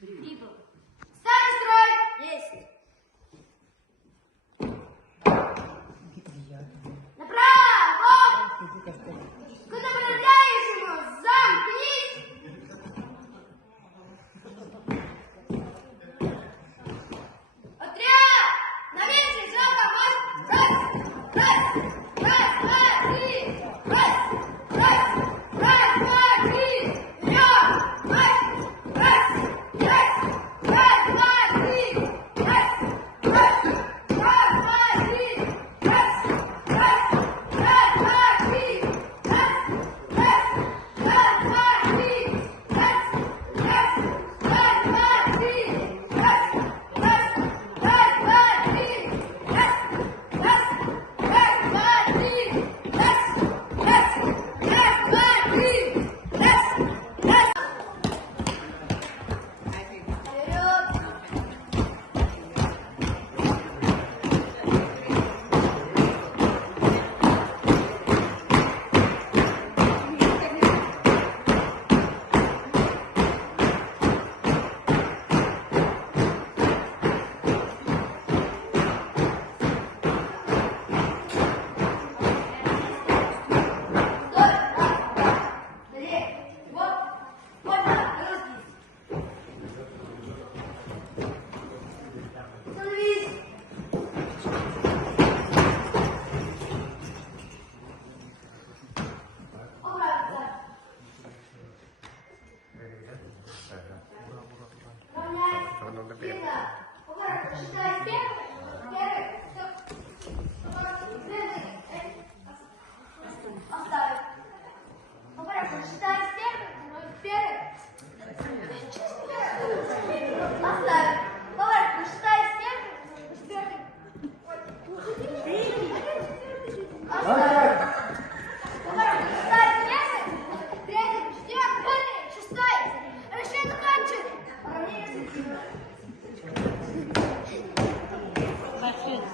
Прибыл. Стань, строй! Есть. Направо! Куда направляешь его? Замкнись! Отряд! На месте, жалко, раз, два, три, раз, два, три, вперед! Раз, два, три,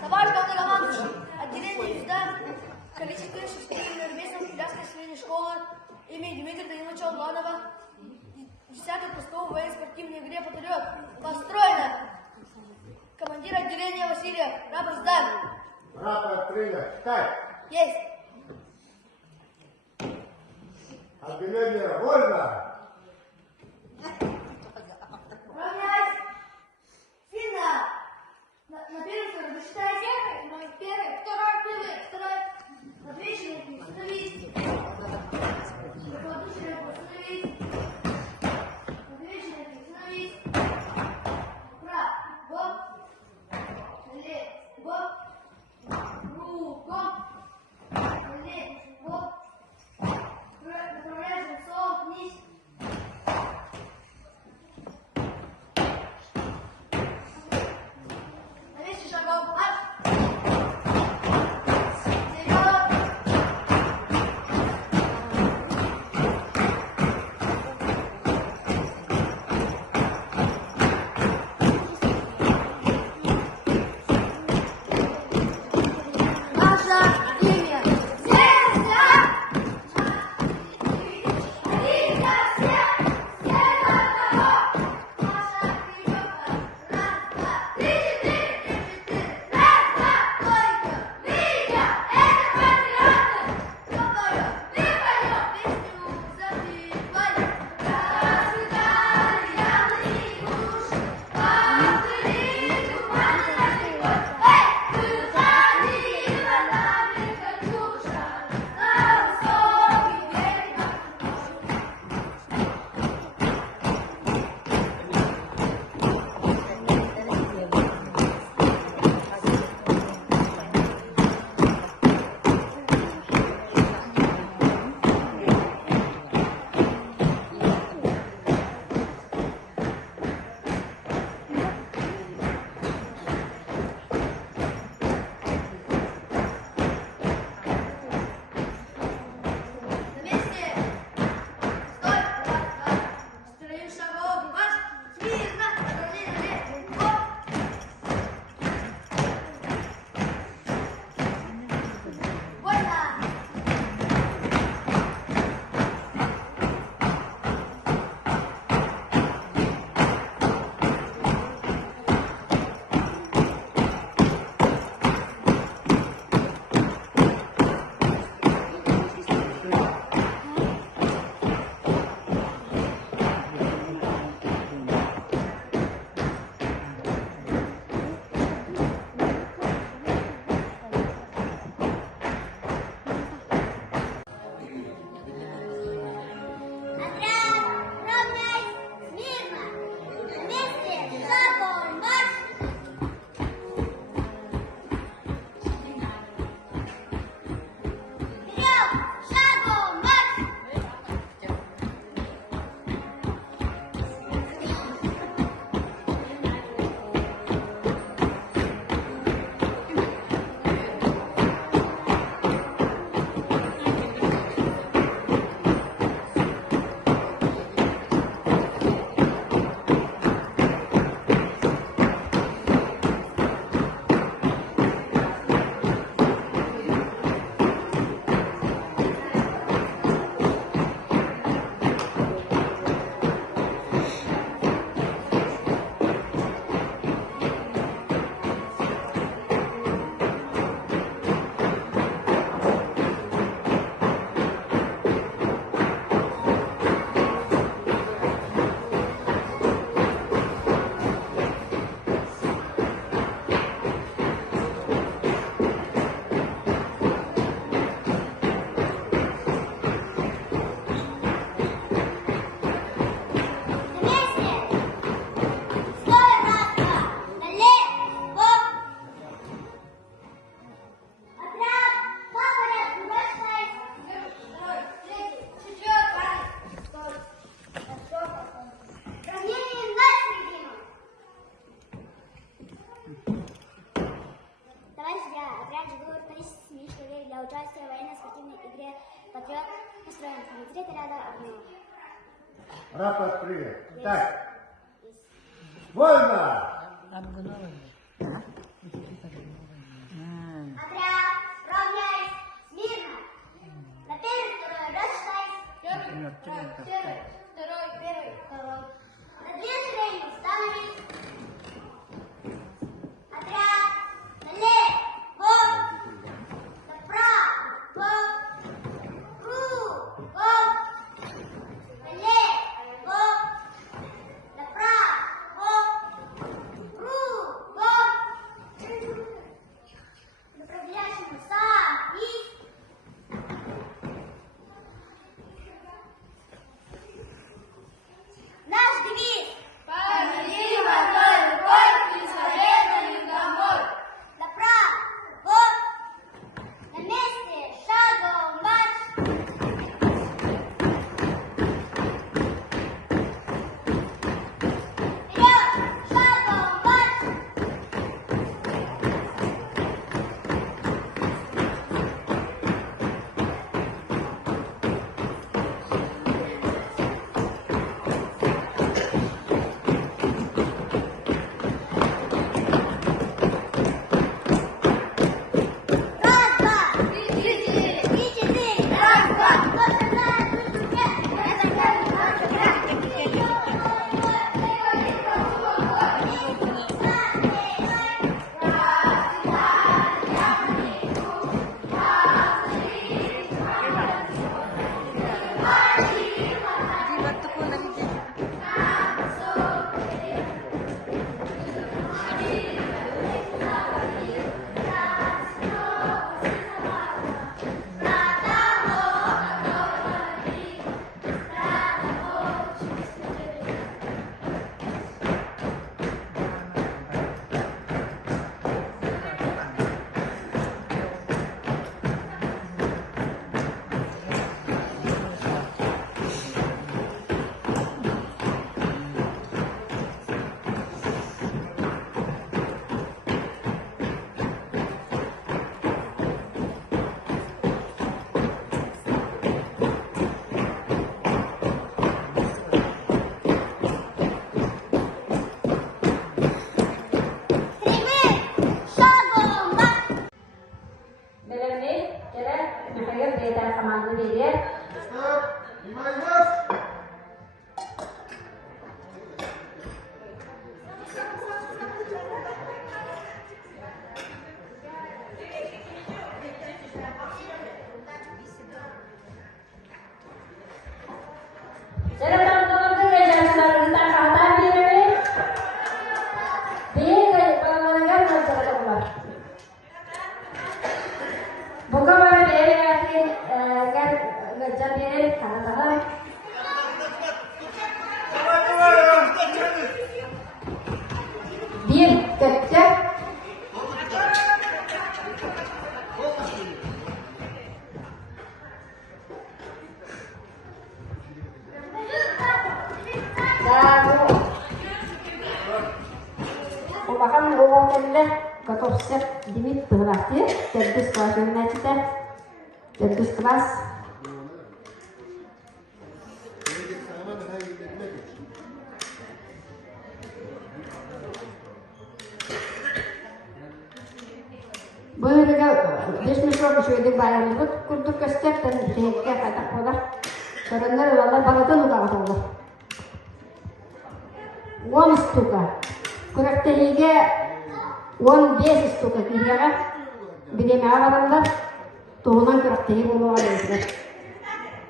Товарищ главный командующий, отделение езда, количество шестилетнего местного Филяской средней школы имени Дмитрия Даниловича Уланова, 10-й постовой военно-спортивной игре «Патриот» построено. Командир отделения Васильев, рапорт сдан. Рапорт принят. Читай. Есть. Отделение вольно. Равняйсь. Сильно. На первую сторону считай первый, первый, второй. Отвечный, остановись. Прикладывающий, остановись. Отвечный, остановись. Прав, бок, лев, бок, кругом, лев, бок. Направляешь лицо вниз, Ответ ряда одно. Рапорт принят. Так. Вольно! Отряд, равняйсь, смирно. На первый, второй, рассчитайся. Первый, второй. На две стороны становись. Отряд, налево, направо, кругом, налево, направо, кругом. Направляющему садись. Наш девиз. Победим одной рукой, бесполезно домой. Направо, на месте, шагом марш. Вперед, шагом марш. Раз, два, три, четыре. Раз, два. Кто страдает, слышит нет. Это каждый наш отряд. Белемни, керек, мехайыр бейтар команды дейдер. Внимание! Jadi teman-teman kerja kita kata ini, dia kayak pengen ngajar keluar. Bukan mana dia yakin kan ngajar dia kata-kata. Dia kerja. Bahkan ngomongnya ketopset dimit berarti terus kelasnya kita terus kelas Buyurga 5 mishroq şöyle bayramda kurduk kastetten tehlikeye kadar kadar karınlar valla bagatan uzağa oldu. One stuka. Kurakteriga 15 stuka kiriyaga bileme alanlar to'g'dan kurakteri bo'lib oladi.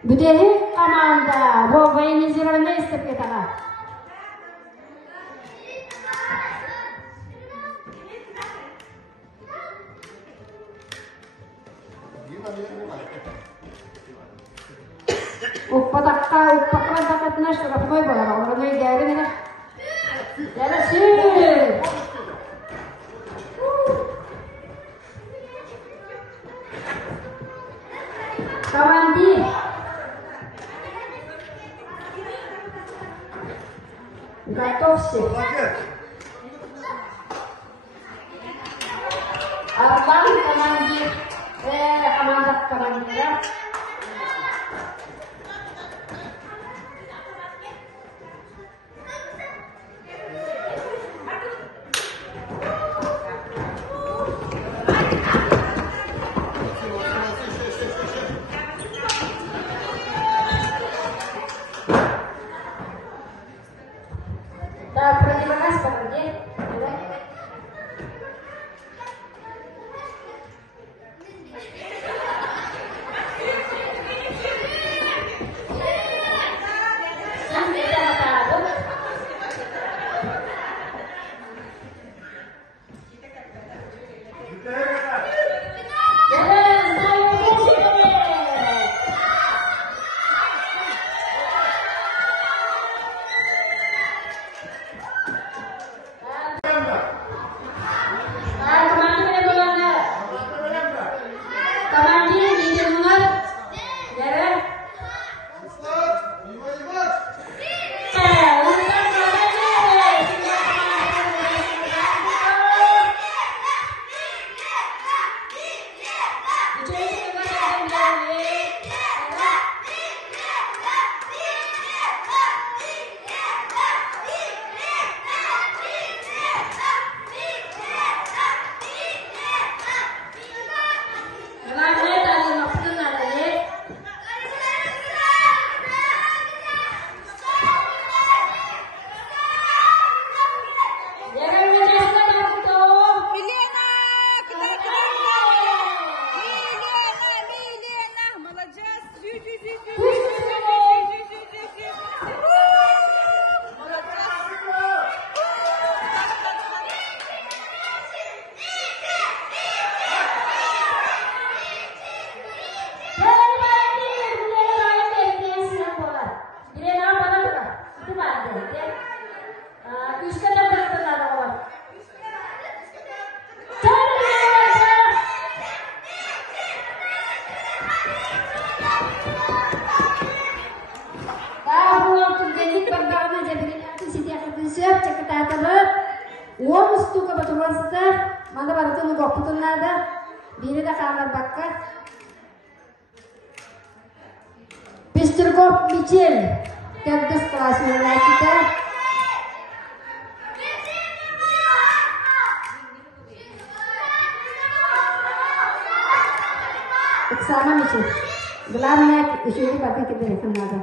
Büteni komanda Roba'yı ziralama istep ketaga. Uppatakka katnash rapmoy bo'lar. O'rnay gari Yarasın. Komandir. Готовься. Арбан командир. Команда командира. ustu kebetulan seter, mana baru tuh nggak putun nada, diri dah kamar bakar. Pisturkov Michel, terus kelas mulai kita. Sama Michel, gelarnya isu ini pasti kita lihat nada.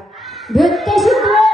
Betul sudah.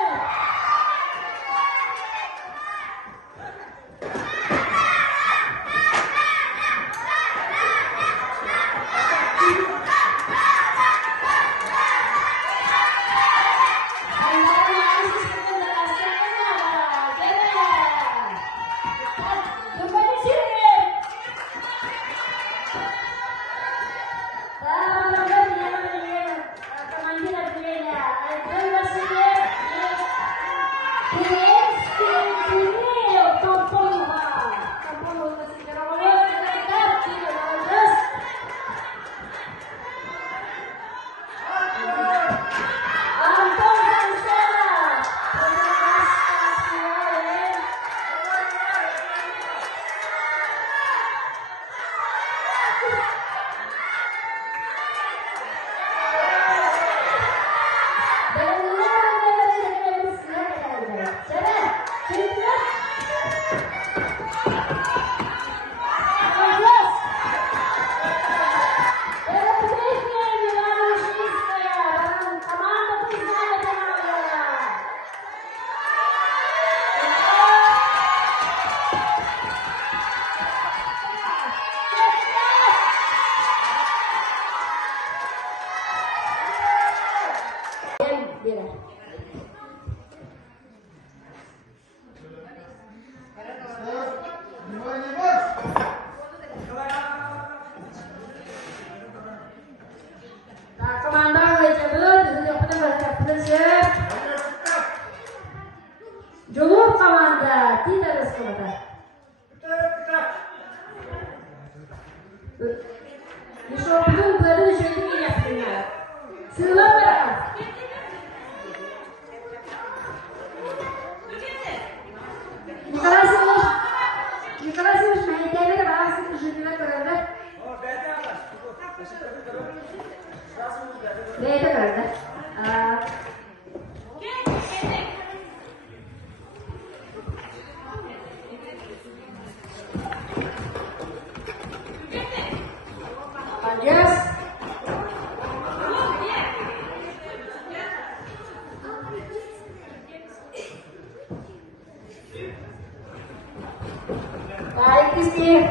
Jumhur komanda tidak ada sekolah. Disuruh baru jadi minyak dengar. Silakan. Николай Семенович, мои дядя вас жили kerana. Itu kerana. Yes. Baik istri,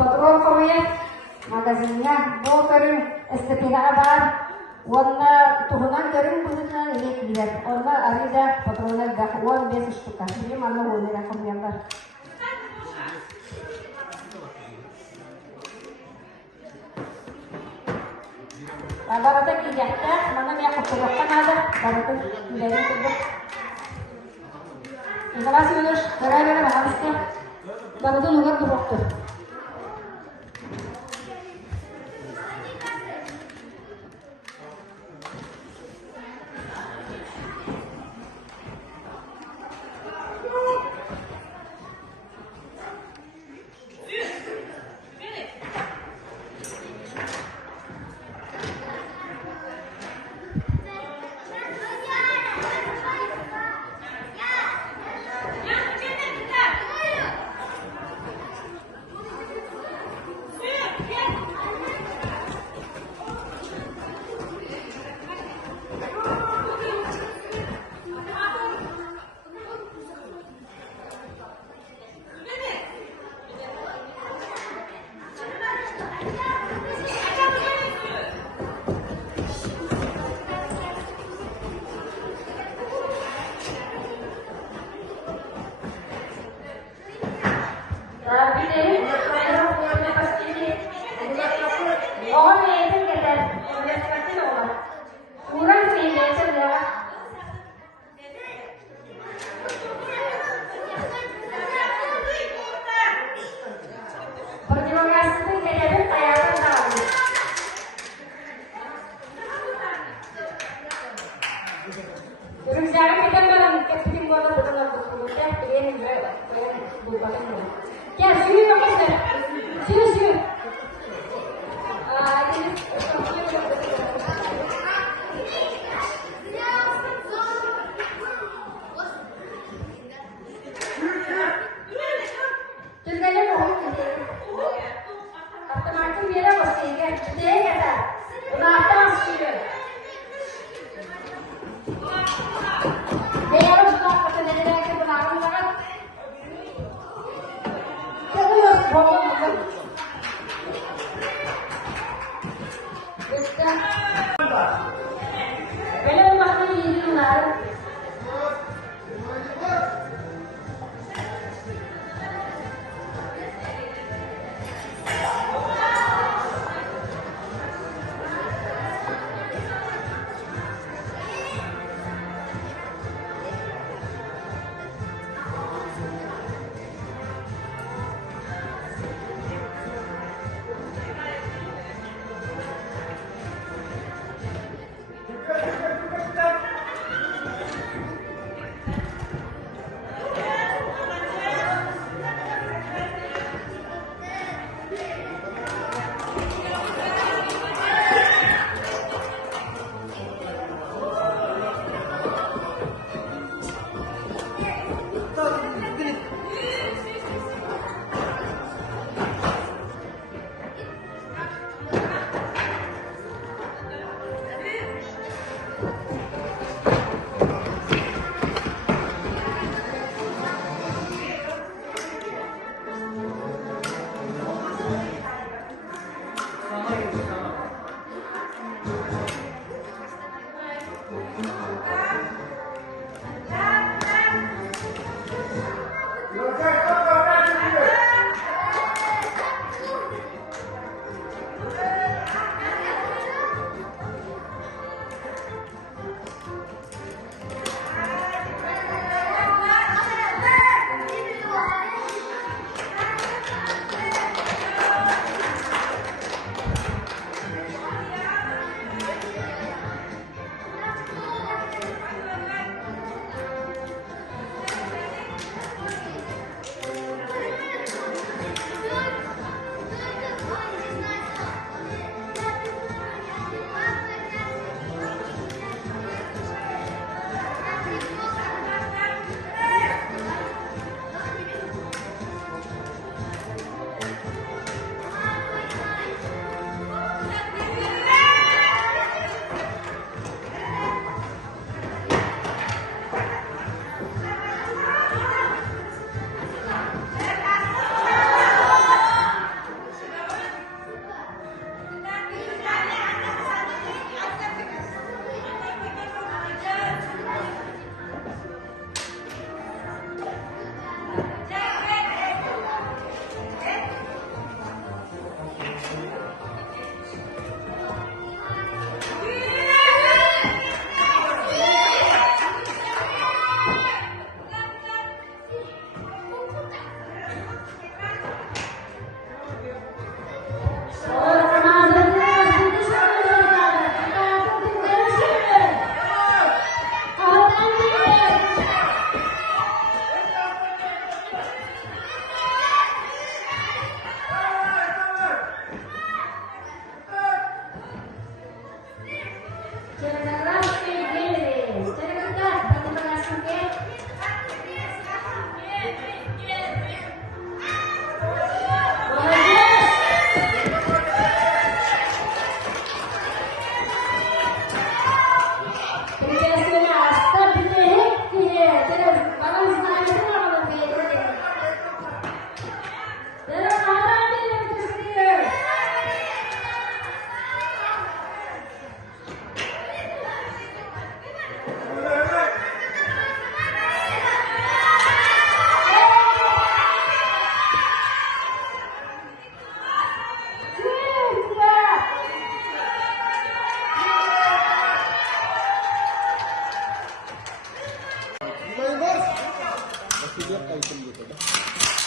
patrol kami magazinnya mau kirim STP kabar, warna turunan kirim punya ini lihat, warna ada patrolnya gahwan biasa suka, ini mana warna kami yang ber. Baratnya kijahnya, mana yang keperluan ada, baratnya tidak ada. Николай Семенович, дорогая, пожалуйста, baratnya nunggu tuh waktu. Berbicara kita dalam kesimpulan betul-betul ini berapa yang Ya, sini pakai saya. Sini, sini. Ini. Ceritanya mau teman-teman biar pasti kan, dia kata, datang sih. Dia harus kata dari mereka benar banget. Jadi harus bohong kan? Bisa. Kalau masih di luar.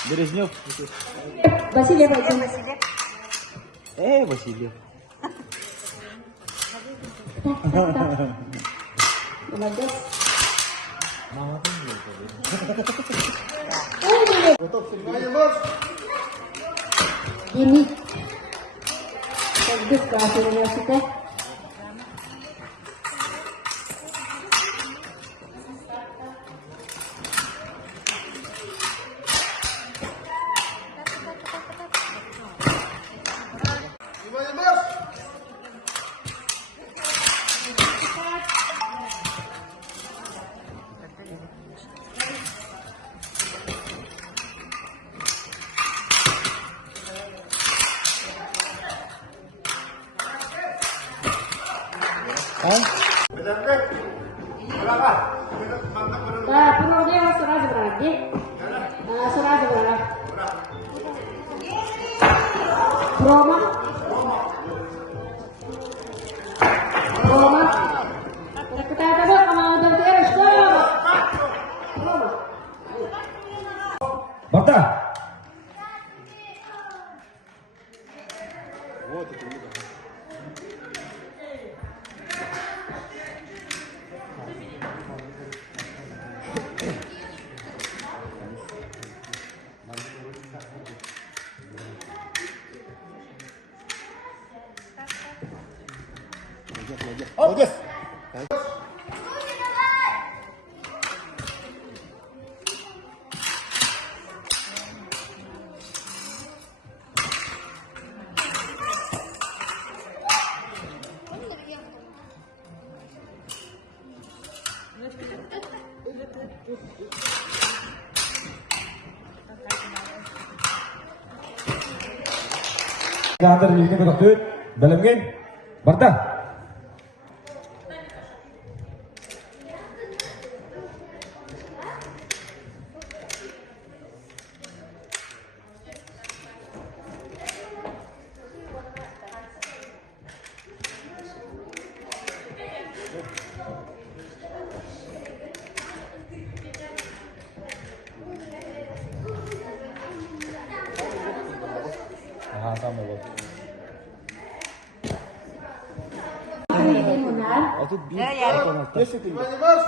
Beresnya. Basilio Pak Ibu. Basilio. Bagus. Mama kan belum. Tutup semuanya, Bos. Dimit. Teguh Kelas Universitas. Внимание, марш! Benar-benar. Berapa? Nah, perlu dia seraja berarti. Seraja berapa? Roma. Roma. Kita coba kalau dari terus Roma. Barta. Oh, yes. Antar miliknya ke dokter. Dalamnya. Barta. Sama bos. Внимание, марш!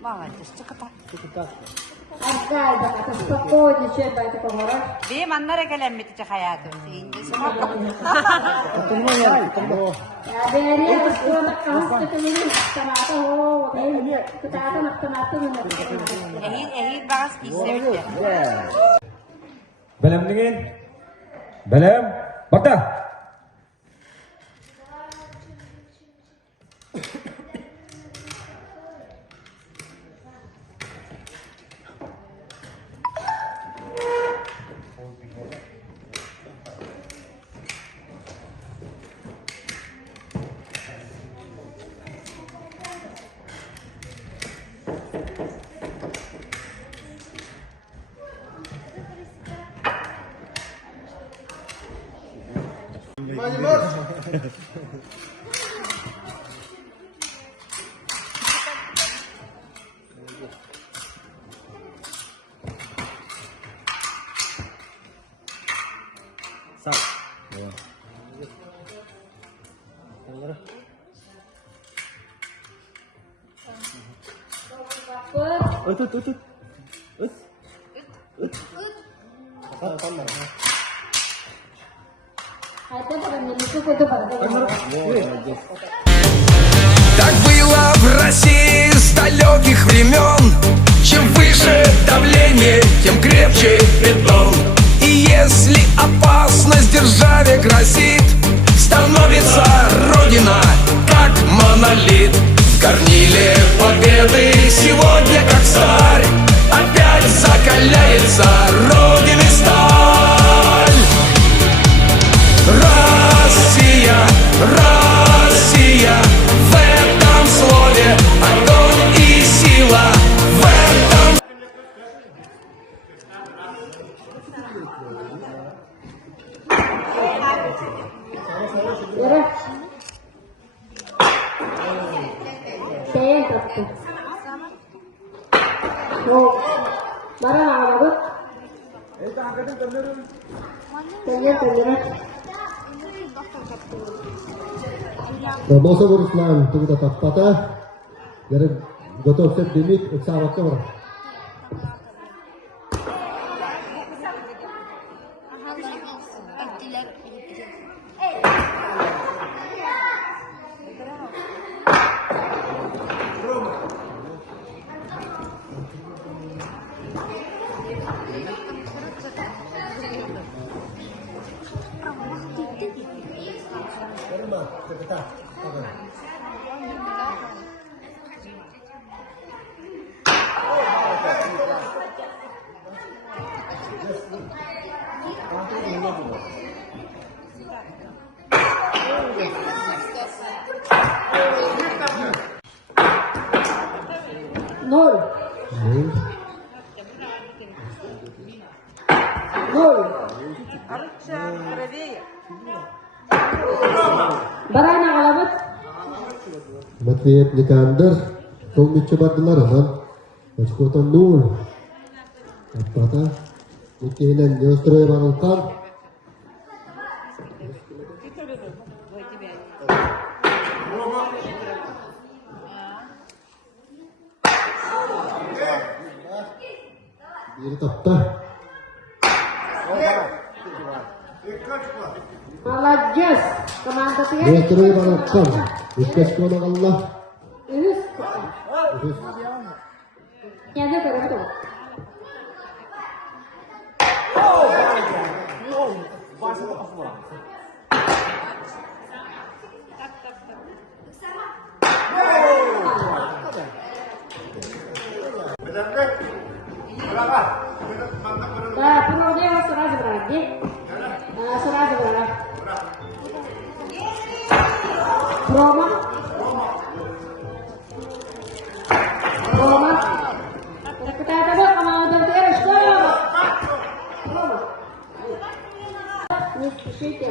Молодец, чеката. Arka, kata spokojnie się będzie pomorać. Di manna regalemit ci hayatım. Ya beri aku sudah nak kahus ketemu sama aku. Kita akan nak temu. Ehir bagas isevde. Belem dingin. Belem. Barta. Внимание, марш! Это погонялись, это погонялись. Так было в России с далеких времен. Чем выше давление, тем крепче бетон. И если опасность державе грозит, становится Родина как монолит. В горниле победы сегодня как сталь опять закаляется Родины сталь. Россия, Россия, в этом слове огонь и сила, в этом. Yürü. Şeye kaptı. Yok. Bana ne oldu? Tanya. Promosi Ruslan tunggu tetap patah. Jadi готов set limit usaha waktu berapa? Nol. Nol. Barana alamat. Matveyev Nikander so'nggi chiqardilar ham ochko'tan nol. Patah. Ikkilen Yostroyev Anulkan. Bir tapta. Молодец. Команда tuh ya. Yostroyev Anulkan. Ikkas ko'na Allah. Ini. Ya ada berapa tuh? Nah, perlu dia seraja berarti. Seraja berarti. Roma. Roma. Kita ada sama udah terus go. Roma. Не спешите.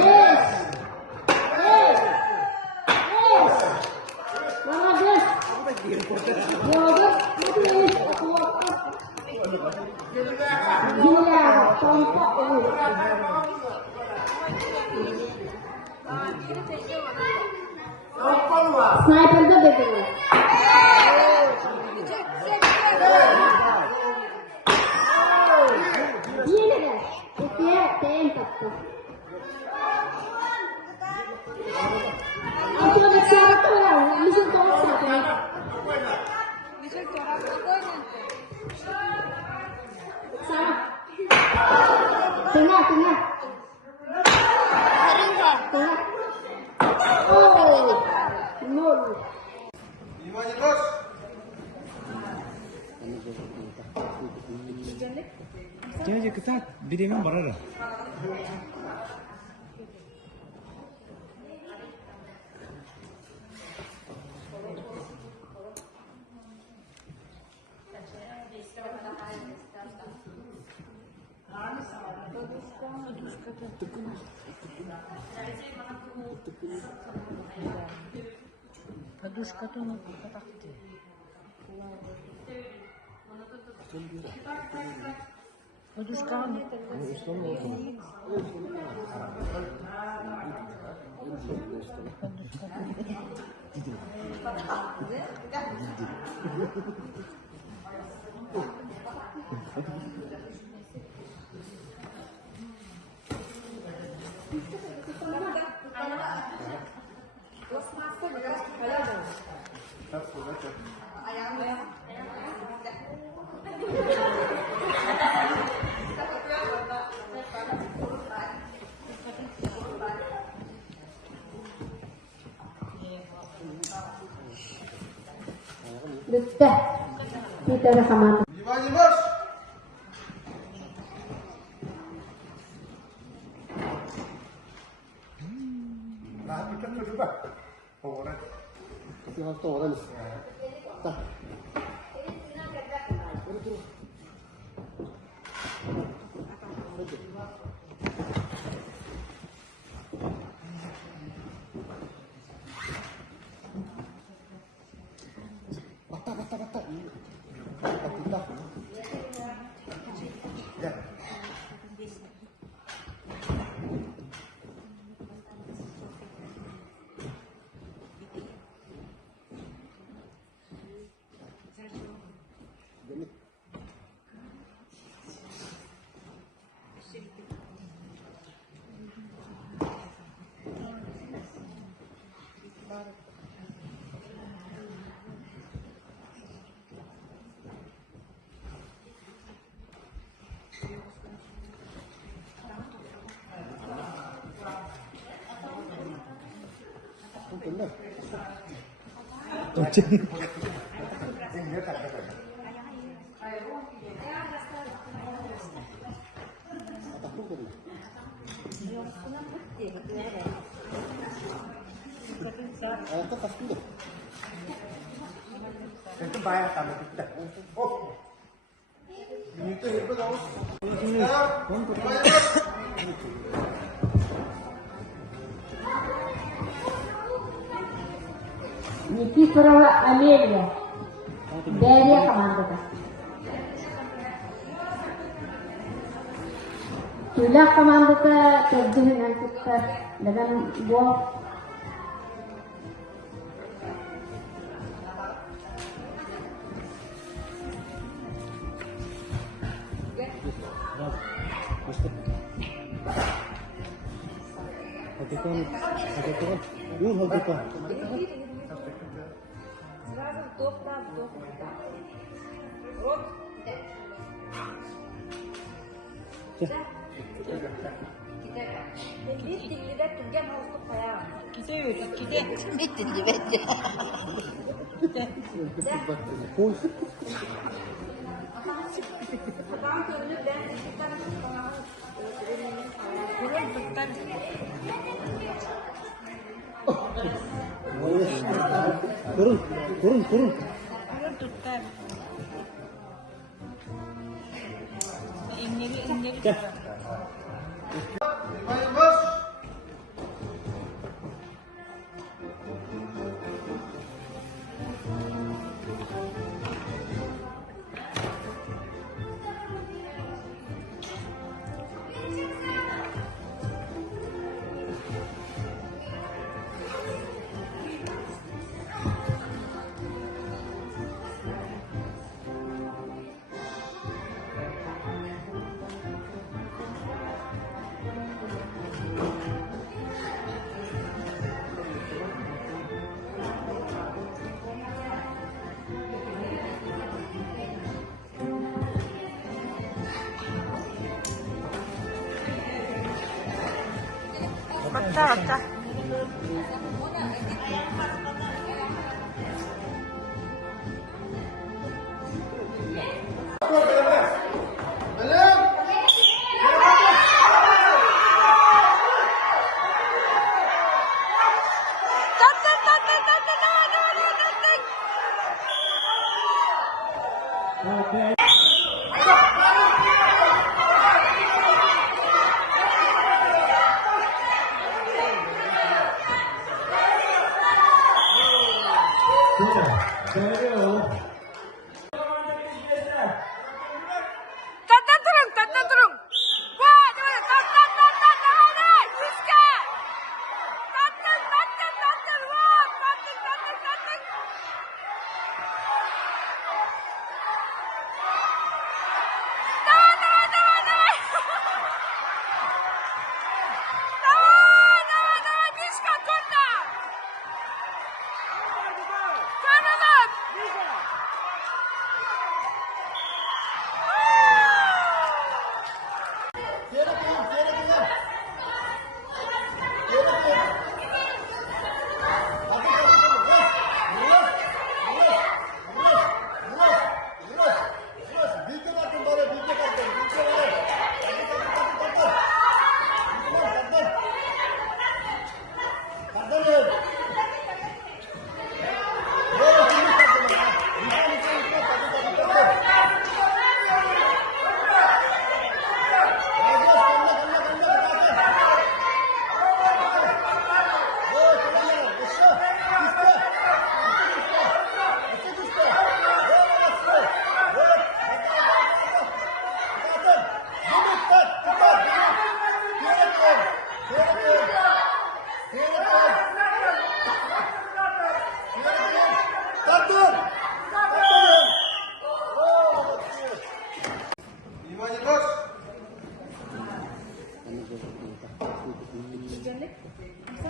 Yes. Yes. Yes. Молодец. Молодец. Julia, tompak ini. Sniper tuh betul. Ini deh. Itu ya tempat tuh. Aku ada cara tuh ya. Bisa tompak ya. Sana. Tengah, tengah. Tengah. Oh, nol. Внимание, босс! Jadi kita bidimin barara. Подушка то на контакте. Подушка. Dah. Kita ada sama. Внимание, марш! Tapi harus tahu orang. Tah. Bata. Bata. Никифорова Амелия. Берия командада. Туйла командада төрдүһүн антыктар. Даган гол. Kurun. Внимание, марш! 왔다.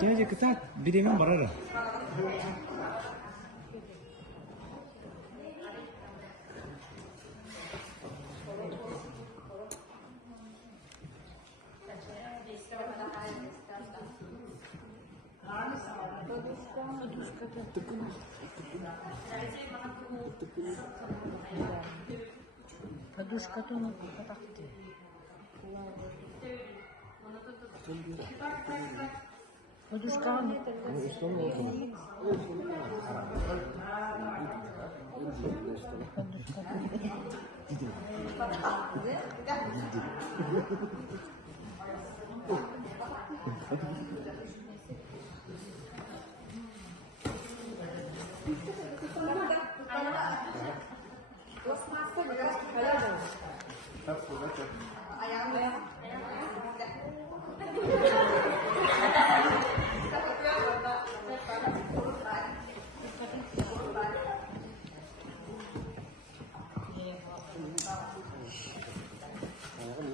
Дядя Катат, беремен барара. Подушка то не патахты. Подушка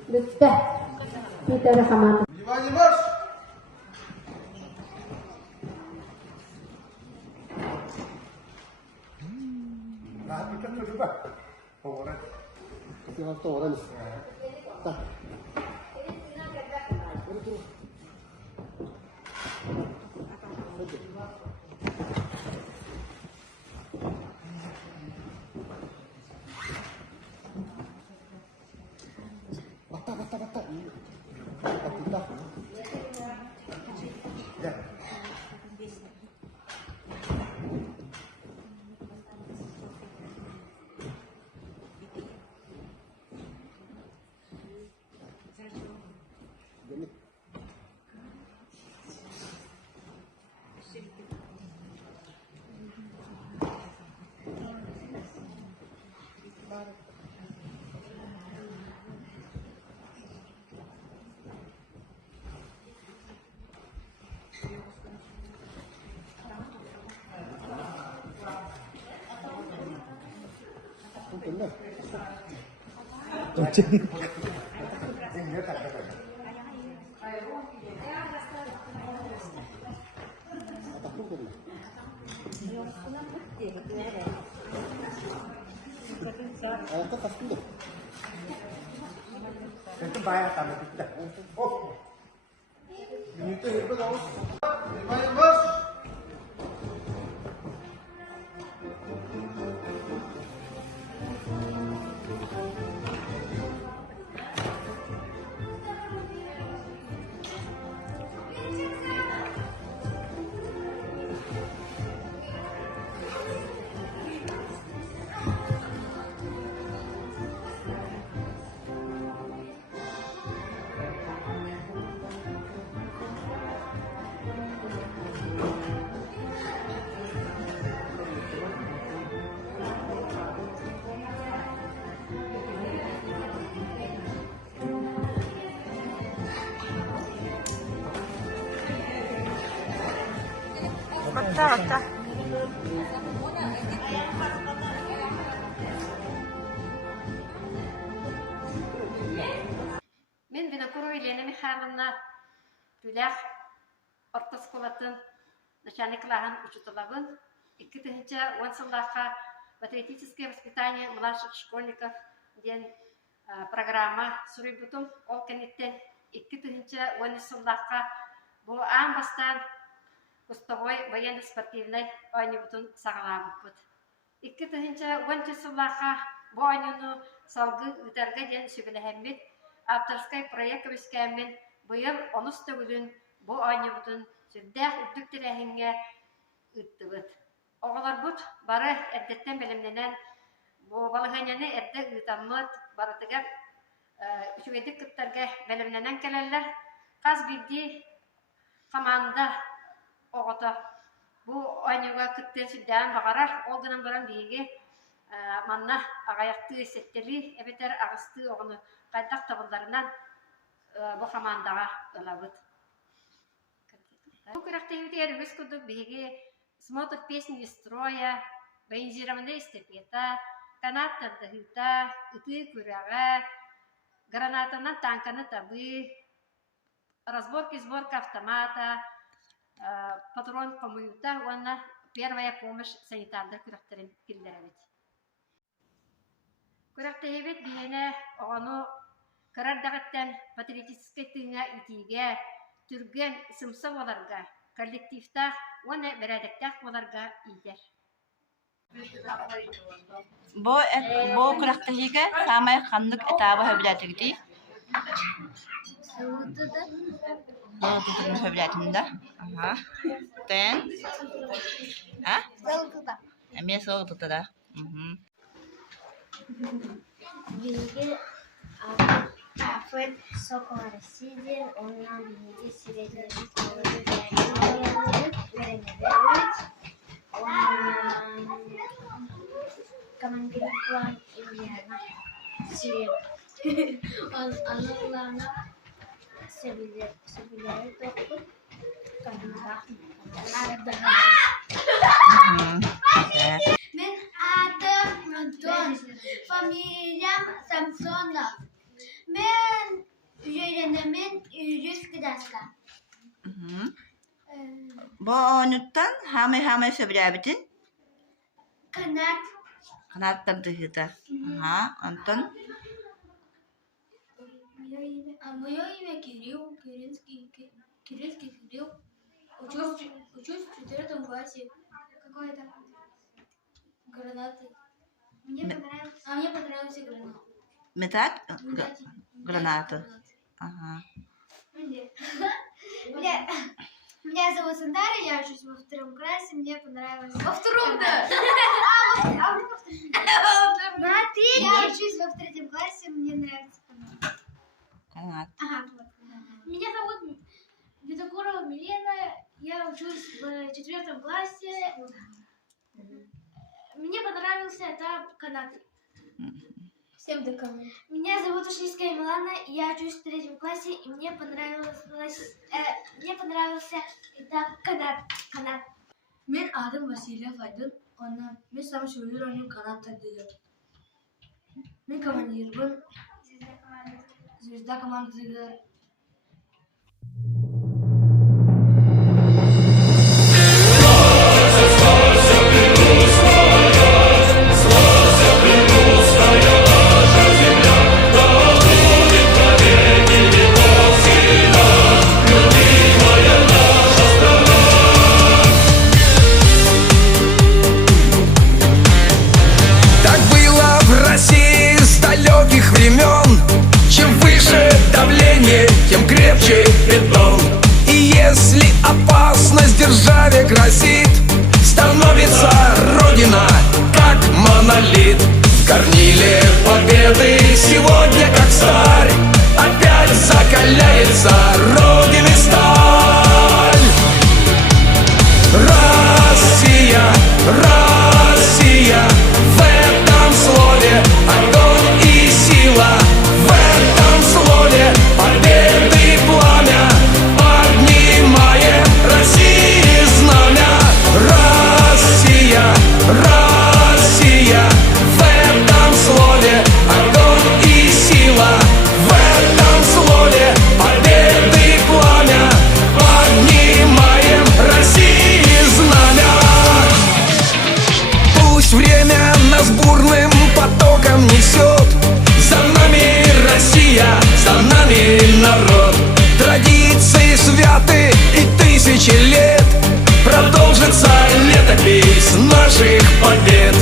Dutta. Kita dah sama. Внимание, марш! Внимание, марш! 왔다. Мен Винокурова Елена Михайловна Тюлях ортосколатын начальниклахан учуталабын. 2-нче онсыллаха патриотическое воспитание младших школьников ден программа сурибутум ол кенеттен 2-нче онсыллаха бу амбастан кустовой военно-спортивный ойныбутун сагалабыппыт. 2-нче онсыллаха бу ойнуну салгы үтәргә ден сөбеләһәммит авторский проект өскәмен быел онус төгүлүн бу ойныбутун сүрдәх үттүктәрәһингә үттүбүт. Оғалар бұд бары әрдеттен білімденен бұл балығанияны әрді ұйтамыд барытыгар үшігедік күттарға білімденен келелер. Қаз білді команда оғыта бұл ойнуға күттен сүрдән бағарар. Ол гынан баран дейге манна ағаяқты сеттели әбетер ағысты оғыны қайдақ табылдарынан бұл командаға ылабыд. Бұл күрәқтейді әріміз күдік бейге смотрят песни из строя, военизированная эстафета, канат отдыхта, иты куряга, граната на танка на табы, разборки, сборка автомата, патрон коммуюта, она первая помощь санитарных куряхтерин килдеревит. Куряхтеревит бейне оғану карардағыттан патриотической тыңа итиге, түрген сымсыл оларға, коллективта оны бәрәдіктәк оларға идер. Бу кырактыгы самая ханнык этабы хөбүләтигди. Соғытыдың хөбүләтинде. Ага. Тен. А? Эме соғытыда. Bilgi afet sokağı sizin ondan bilgi süreleri veremedik. Kementerian Indiana Sirip anılarına sebilir topuk kanada Ben adım Anton, familyam Samsonov. Ben öğretmenim yüz kıdasla. Бу онуттан хамы сөбүләбитин. Kanat. Канаттан тыгыта. Ага, Антон. Мое имя Кирилл, Кириллский Кирилл. Учусь в 4 классе. Какой это? Гранаты. Мне понравился гранат. Метат? Граната. Ага. Меня зовут Сандара, я учусь во 2 классе, мне понравилось. Во 2-м, да? Я учусь во 3 классе, мне нравится канат. Ага, вот. Меня зовут Бедокурова Милена, я учусь в 4 классе. Мне понравился этап канат. Всем доконал. Меня зовут Ушинская Милана, я учусь в 3 классе, и мне понравился этап канат. Мен Адым Васильев Айдын, онна мен сам söylüyor onun kanat dedi. Men командирбин. Звезда командиры. Так было в России с далеких времен. Чем выше давление, тем крепче бетон. И если опасность державе грозит, становится Родина как монолит. В горниле победы сегодня как сталь опять закаляется Родины сталь. Россия, Россия, в этом слове огонь и сила. В этом слове победы пламя. Поднимаем России знамя. Россия, Россия, в этом слове огонь и сила. В этом слове победы пламя. Поднимаем России знамя. Пусть время нас бурным потоком несет. За нами Россия, за нами народ. Традиции святы и тысячи лет. Продолжится летопись наших побед.